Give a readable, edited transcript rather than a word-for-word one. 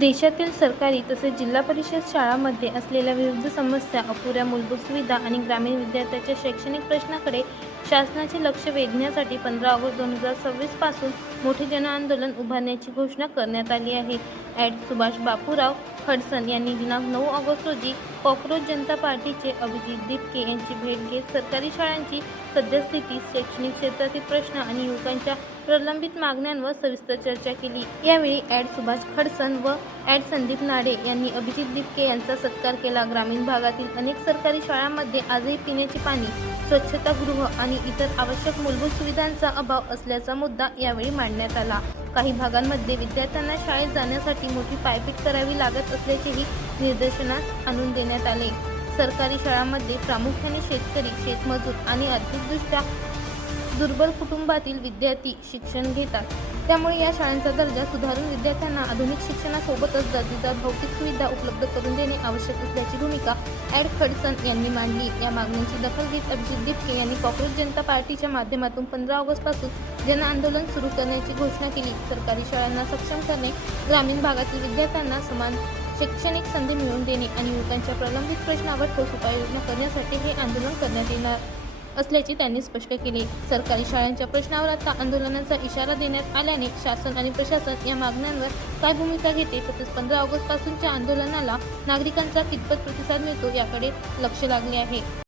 देशातील सरकारी तसेच जिल्हा परिषद शाळांमध्ये असलेल्या विविध समस्या, अपुऱ्या मूलभूत सुविधा आणि ग्रामीण विद्यार्थ्यांच्या शैक्षणिक प्रश्नांकडे शासनाचे लक्ष वेधण्यासाठी 15 ऑगस्ट 2026 पासून मोठे जनआंदोलन उभारण्याची घोषणा करण्यात आली आहे. सुभाष बापूराव खडसन यांनी दिनांक 9 ऑगस्ट रोजी कॉक्रोच जनता पार्टीचे अभिजित दिपके यांची भेट घेत सरकारी शाळांची सद्यस्थिती, शैक्षणिक क्षेत्रातील प्रश्न आणि युवकांच्या प्रलंबित मागण्यांवर सविस्तर चर्चा केली. यावेळी सुभाष खडसन व संदीप नाडे यांनी अभिजित दिपके यांचा सत्कार केला. ग्रामीण भागातील अनेक सरकारी शाळांमध्ये आजही पिण्याचे पाणी, स्वच्छतागृह आणि इतर आवश्यक मूलभूत सुविधांचा अभाव असल्याचा मुद्दा यावेळी मांडण्यात आला. काही भागांमध्ये विद्यार्थ्यांना शाळेत जाण्यासाठी मोठी पायपीट करावी लागत असल्याचेही निदर्शनास आणून देण्यात आले. सरकारी शाळांमध्ये प्रामुख्याने शेतकरी, शेतमजूर आणि आर्थिकदृष्ट्या दुर्बल कुटुंबातील विद्यार्थी शिक्षण घेतात. त्यामुळे या शाळांचा दर्जा सुधारून विद्यार्थ्यांना आधुनिक शिक्षणासोबतच दर्जेदार भौतिक सुविधा उपलब्ध करून देणे आवश्यक असल्याची भूमिका खडसन यांनी मांडली. या मागण्यांची दखल घेत अभिजित दिपके यांनी कॉक्रोच जनता पार्टीच्या माध्यमातून 15 ऑगस्ट पासून जनआंदोलन सुरू करण्याची घोषणा केली. सरकारी शाळांना सक्षम करणे, ग्रामीण भागातील विद्यार्थ्यांना समान शैक्षणिक संधी मिळवून देणे आणि युवकांच्या प्रलंबित प्रश्नावर ठोस उपाययोजना करण्यासाठी हे आंदोलन करण्यात येणार असल्याचे त्यांनी स्पष्ट केले. सरकारी शाळांच्या प्रश्नावर आता आंदोलनाचा इशारा देण्यात आल्याने शासन आणि प्रशासन या मागण्यांवर काय भूमिका घेते, तसेच 15 ऑगस्ट पासूनच्या आंदोलनाला नागरिकांचा कितपत प्रतिसाद मिळतो याकडे लक्ष लागले आहे.